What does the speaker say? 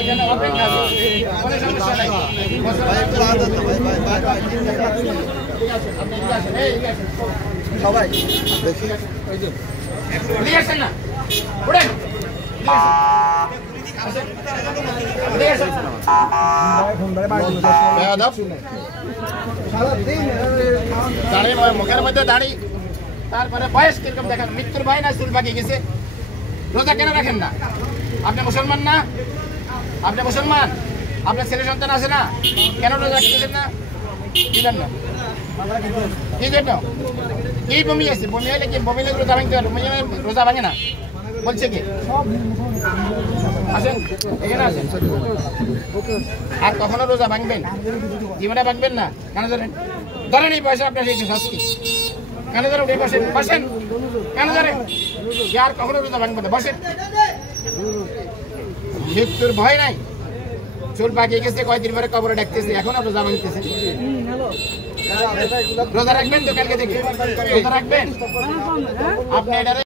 এখানে ওপেন খাবে, কোনো সমস্যা নাই। সবাই দেখি আসেন না, উঠেন মুখের মধ্যে দাঁড়ি, তারপরে বয়স কিরকম দেখেন, মৃত্যুর ভয় না চুল পাকিয়ে গেছে। রোজা কেন রাখেন না? আপনি মুসলমান না? আপনি মুসলমান, আপনার ছেলে সন্তান আছে না? কেন রোজা রাখতেছেন না? কি জন্য? কি জন্য? কি বমি আছে? বমি হলে কি বমি হলে রোজা ভাঙতে পারবে? রোজা ভাঙে না বলছে কি? আসেন, এখানে আসেন। আর কখনো রোজা ভাঙবেন? জীবনে ভাঙবেন না। কেন ধরেন? ধরেন এই বয়সে আপনার সেই শাস্তি। কেন ধরেন? উঠে বসেন, বসেন। কেন ধরেন? আর কখনো রোজা ভাঙবেন না, বসেন। মৃত্যুর ভয় নাই, চুল পাকিয়ে গেছে, কয়দিন পরে কবরে ডাকতেছে, এখন রোজা ভাঙতেছে। রোজা রাখবেন তো কালকে থেকে? রোজা রাখবেন আপনি? এটা